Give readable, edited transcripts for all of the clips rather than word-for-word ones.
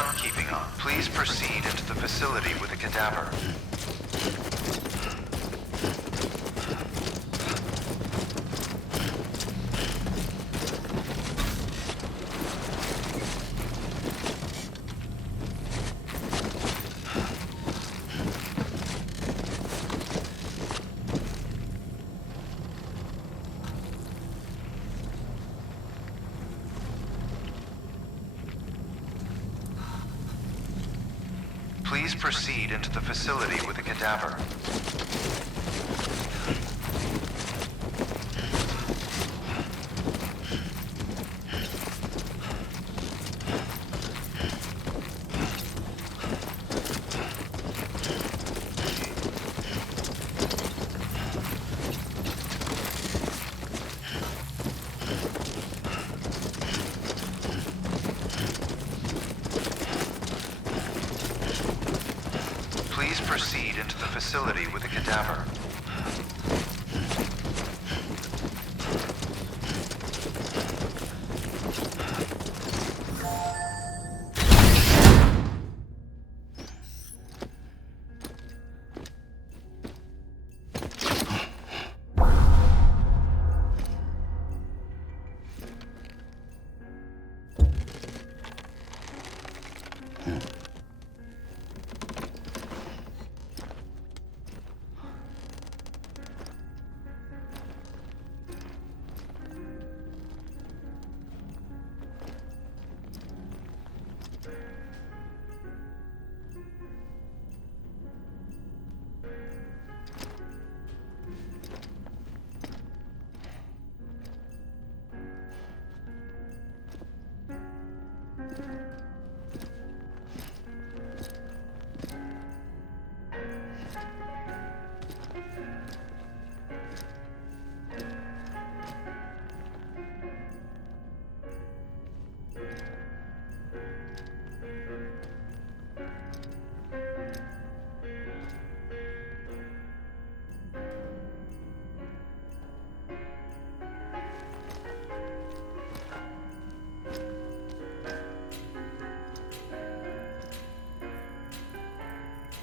None keeping up. Please proceed into the facility with the cadaver. Please proceed into the facility with the cadaver. Please proceed into the facility with the cadaver.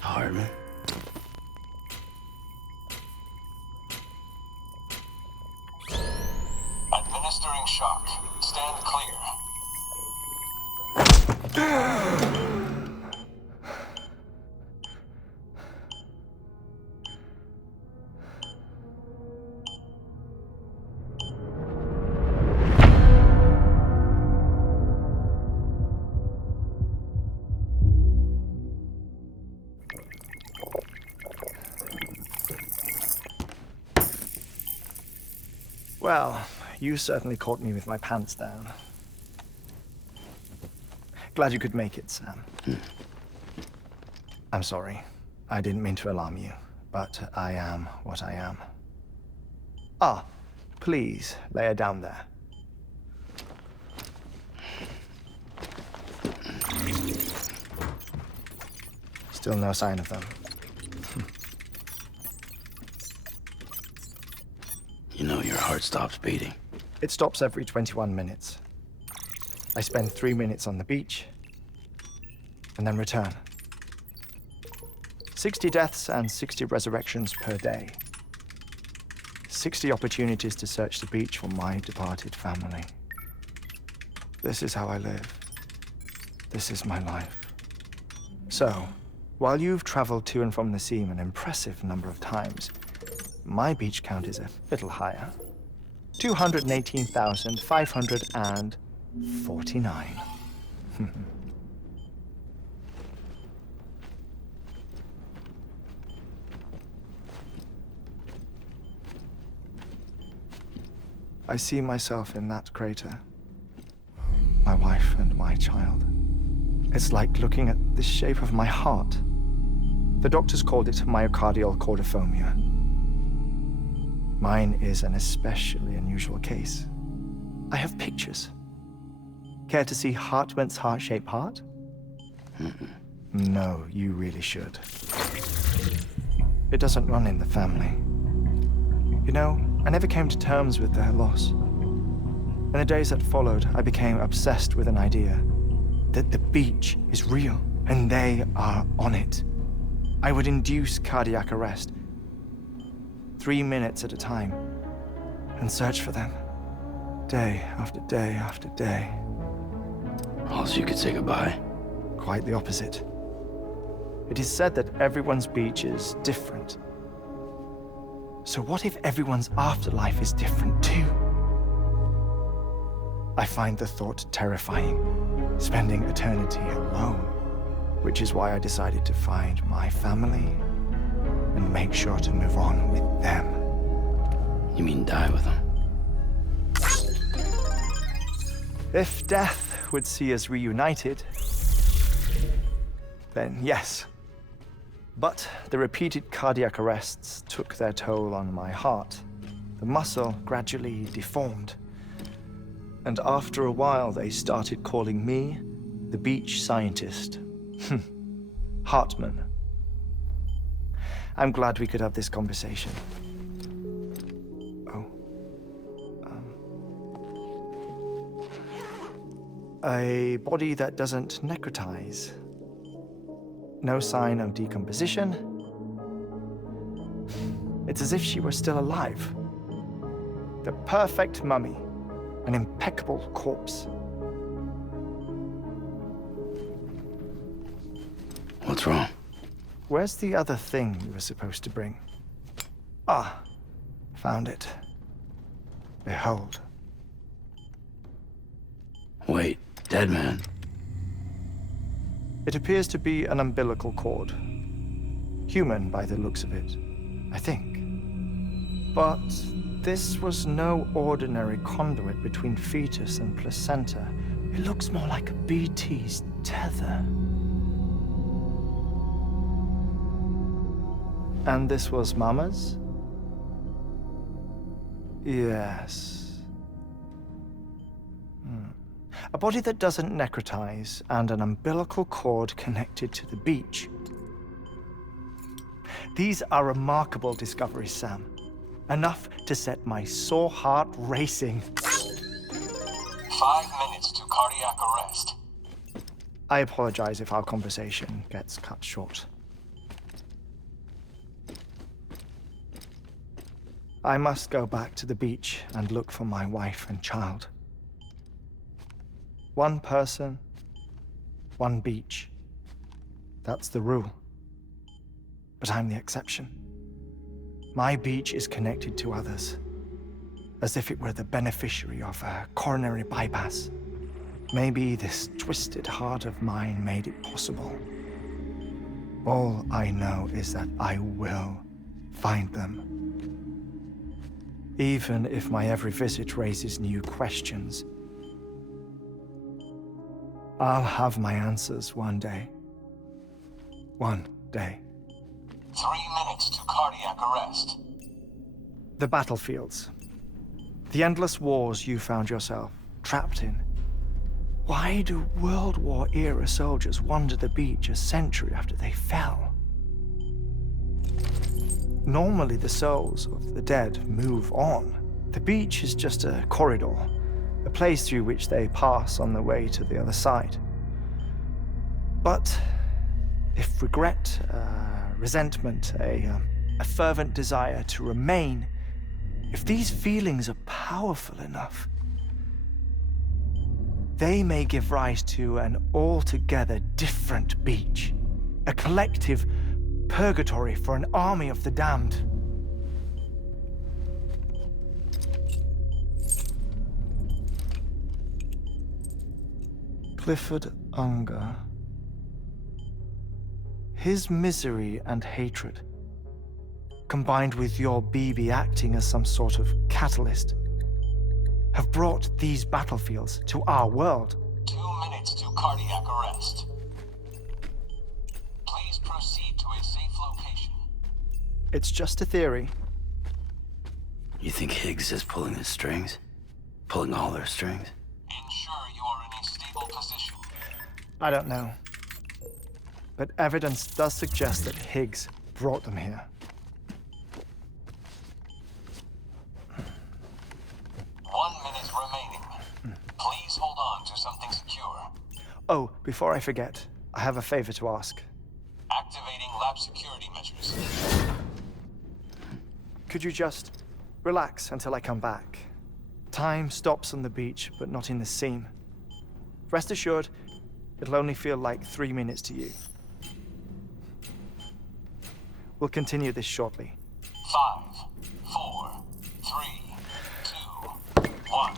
Hartman. Administering shock. Stand clear. Well, you certainly caught me with my pants down. Glad you could make it, Sam. I'm sorry. I didn't mean to alarm you, but I am what I am. Ah, please, lay her down there. Still no sign of them. You know your heart stops beating. It stops every 21 minutes. I spend 3 minutes on the beach, and then return. 60 deaths and 60 resurrections per day. 60 opportunities to search the beach for my departed family. This is how I live. This is my life. So, while you've traveled to and from the scene an impressive number of times, my beach count is a little higher. 218,549. I see myself in that crater. My wife and my child. It's like looking at the shape of my heart. The doctors called it myocardial cordiformia. Mine is an especially unusual case. I have pictures. Care to see Hartman's heart-shaped heart? No, you really should. It doesn't run in the family. You know, I never came to terms with their loss. In the days that followed, I became obsessed with an idea. that the beach is real and they are on it, I would induce cardiac arrest, 3 minutes at a time, and search for them, day after day after day. Also, you could say goodbye. Quite the opposite. It is said that everyone's beach is different. So what if everyone's afterlife is different too? I find the thought terrifying, spending eternity alone, which is why I decided to find my family and make sure to move on with them. You mean die with them? If death would see us reunited, then yes. But the repeated cardiac arrests took their toll on my heart. The muscle gradually deformed. And after a while, they started calling me the beach scientist. Hartman. I'm glad we could have this conversation. Oh. A body that doesn't necrotize. No sign of decomposition. It's as if she were still alive. The perfect mummy. An impeccable corpse. What's wrong? Where's the other thing you were supposed to bring? Ah, found it. Behold. Wait, dead man. It appears to be an umbilical cord. Human by the looks of it, I think. But this was no ordinary conduit between fetus and placenta. It looks more like a BT's tether. And this was Mama's? Yes. A body that doesn't necrotize and an umbilical cord connected to the beach. These are remarkable discoveries, Sam. Enough to set my sore heart racing. 5 minutes to cardiac arrest. I apologize if our conversation gets cut short. I must go back to the beach and look for my wife and child. One person, one beach. That's the rule. But I'm the exception. My beach is connected to others, as if it were the beneficiary of a coronary bypass. Maybe this twisted heart of mine made it possible. All I know is that I will find them. Even if my every visit raises new questions, I'll have my answers one day. One day. 3 minutes to cardiac arrest. The battlefields. The endless wars you found yourself trapped in. Why do World War-era soldiers wander the beach a century after they fell? Normally, the souls of the dead move on. The beach is just a corridor, a place through which they pass on the way to the other side. But if regret, resentment, a fervent desire to remain, if these feelings are powerful enough, they may give rise to an altogether different beach, a collective purgatory for an army of the damned. Clifford Unger. His misery and hatred, combined with your BB acting as some sort of catalyst, have brought these battlefields to our world. 2 minutes to cardiac arrest. Please proceed to a safe location. It's just a theory. You think Higgs is pulling his strings? Pulling all their strings? Ensure you are in a stable position. I don't know. But evidence does suggest that Higgs brought them here. 1 minute remaining. Please hold on to something secure. Oh, before I forget, I have a favor to ask. Activating lab security measures. Could you just relax until I come back? Time stops on the beach, but not in the scene. Rest assured, it'll only feel like 3 minutes to you. We'll continue this shortly. 5, 4, 3, 2, 1.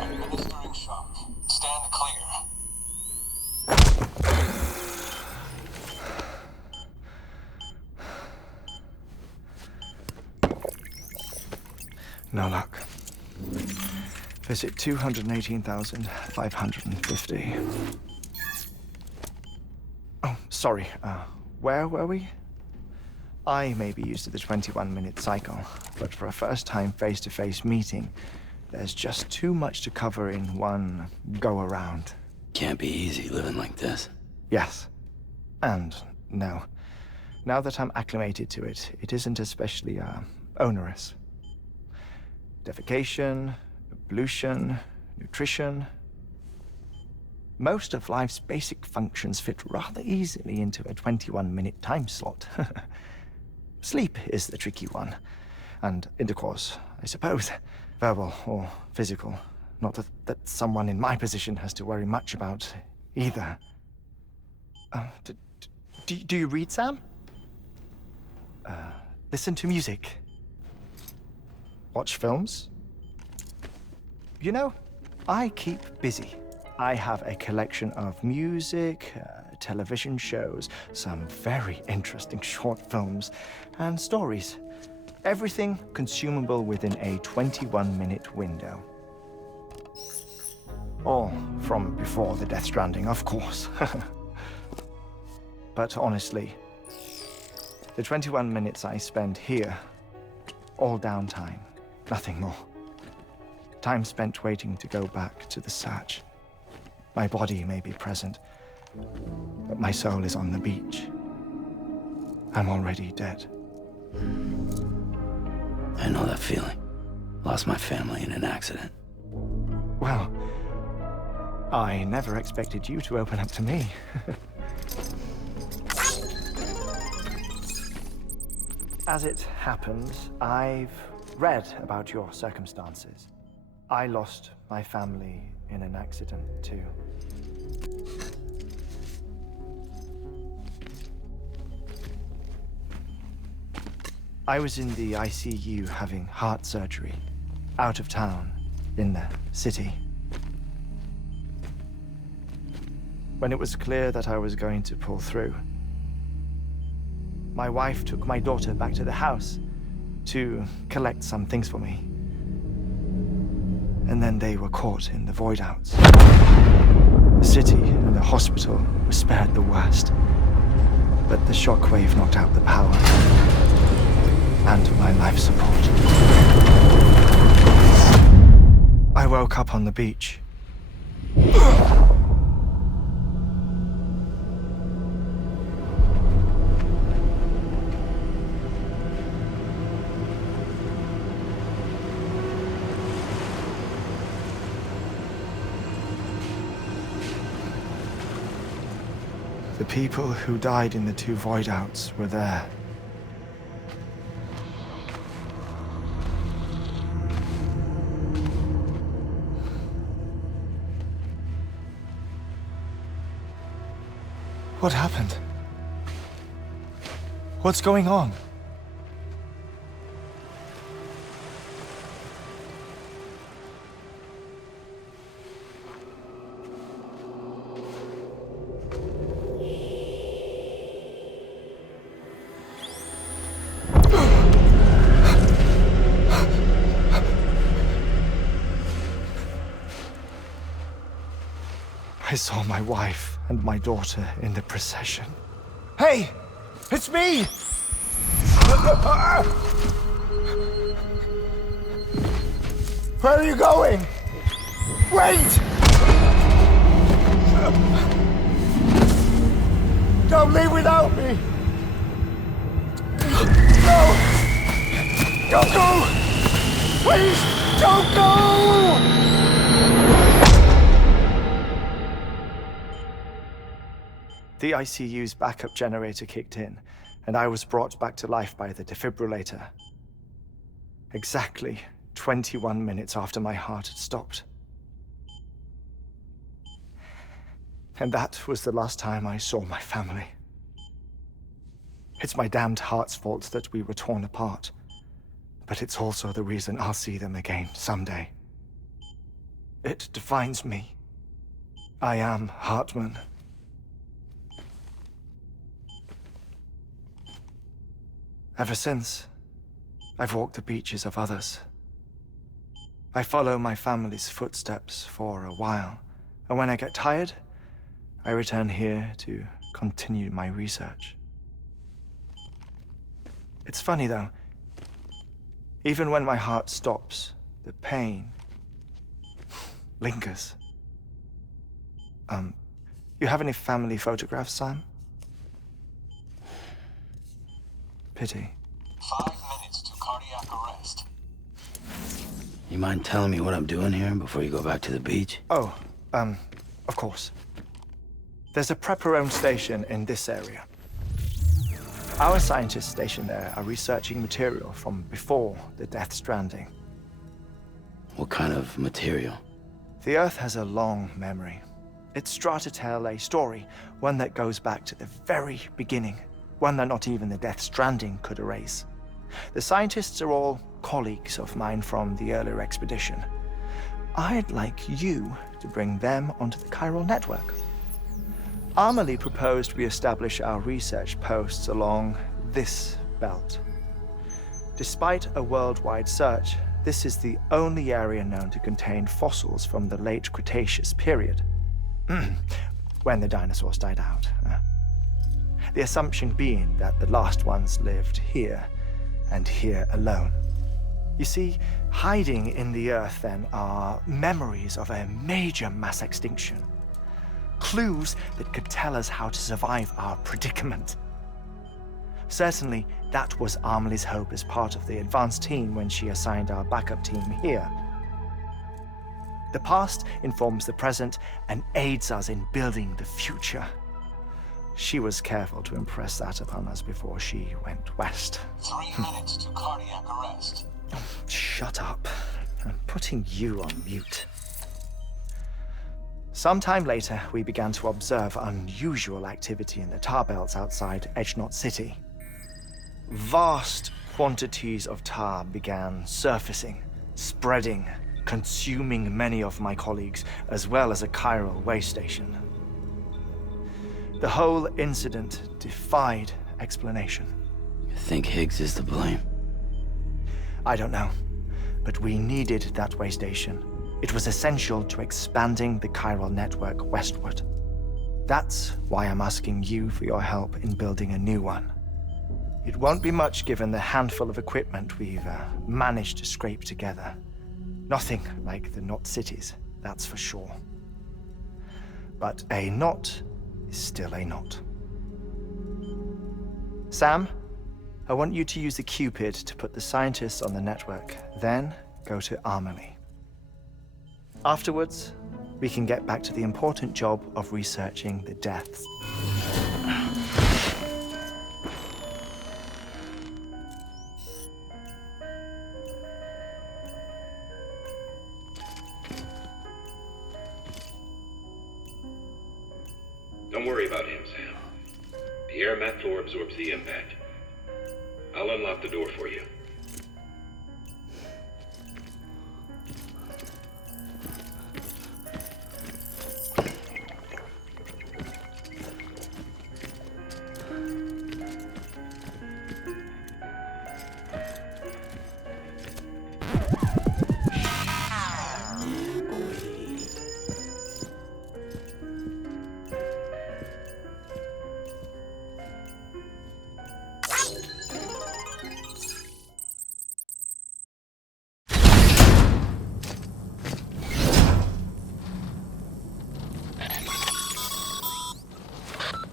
Administering shock. Stand clear. No luck. Visit 218,550. Oh, sorry. Where were we? I may be used to the 21-minute cycle, but for a first-time face-to-face meeting, there's just too much to cover in one go-around. Can't be easy living like this. Yes. And no. Now that I'm acclimated to it, it isn't especially, onerous. Defecation, ablution, nutrition. Most of life's basic functions fit rather easily into a 21-minute time slot. Sleep is the tricky one. And intercourse, I suppose. Verbal or physical. Not that someone in my position has to worry much about either. Do you read, Sam? Listen to music. Watch films? You know, I keep busy. I have a collection of music, television shows, some very interesting short films, and stories. Everything consumable within a 21-minute window. All from before the Death Stranding, of course. But honestly, the 21 minutes I spend here, all downtime, nothing more. Time spent waiting to go back to the search. My body may be present, but my soul is on the beach. I'm already dead. I know that feeling. Lost my family in an accident. Well, I never expected you to open up to me. As it happens, I've read about your circumstances. I lost my family in an accident, too. I was in the ICU having heart surgery, out of town, in the city. When it was clear that I was going to pull through, my wife took my daughter back to the house to collect some things for me. And then they were caught in the void outs. The city and the hospital were spared the worst, but the shockwave knocked out the power and my life support. I woke up on the beach. The people who died in the 2 void outs were there. What happened? What's going on? I saw my wife and my daughter in the procession. Hey! It's me! Where are you going? Wait! Don't leave without me! No! Don't go! Please, don't go! The ICU's backup generator kicked in, and I was brought back to life by the defibrillator. Exactly 21 minutes after my heart had stopped. And that was the last time I saw my family. It's my damned heart's fault that we were torn apart, but it's also the reason I'll see them again someday. It defines me. I am Hartman. Ever since, I've walked the beaches of others. I follow my family's footsteps for a while, and when I get tired, I return here to continue my research. It's funny though, even when my heart stops, the pain lingers. You have any family photographs, Sam? Pity. 5 minutes to cardiac arrest. You mind telling me what I'm doing here before you go back to the beach? Oh, of course. There's a Prepperone station in this area. Our scientists stationed there are researching material from before the Death Stranding. What kind of material? The Earth has a long memory. It's trying to tell a story, one that goes back to the very beginning, one that not even the Death Stranding could erase. The scientists are all colleagues of mine from the earlier expedition. I'd like you to bring them onto the chiral network. Amelie proposed we establish our research posts along this belt. Despite a worldwide search, this is the only area known to contain fossils from the late Cretaceous period, when the dinosaurs died out. The assumption being that the last ones lived here, and here alone. You see, hiding in the earth then are memories of a major mass extinction. Clues that could tell us how to survive our predicament. Certainly, that was Amelie's hope as part of the advanced team when she assigned our backup team here. The past informs the present and aids us in building the future. She was careful to impress that upon us before she went west. 3 minutes to cardiac arrest. Shut up. I'm putting you on mute. Sometime later, we began to observe unusual activity in the tar belts outside Edgenot City. Vast quantities of tar began surfacing, spreading, consuming many of my colleagues, as well as a chiral waste station. The whole incident defied explanation. You think Higgs is to blame? I don't know, but we needed that way station. It was essential to expanding the chiral network westward. That's why I'm asking you for your help in building a new one. It won't be much given the handful of equipment we've managed to scrape together. Nothing like the Knot cities, that's for sure. But a knot is still a knot. Sam, I want you to use the Cupid to put the scientists on the network, then go to Amelie. Afterwards, we can get back to the important job of researching the deaths. Don't worry about him, Sam. The air mat floor absorbs the impact. I'll unlock the door for you.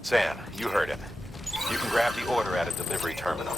Sam, you heard him. You can grab the order at a delivery terminal.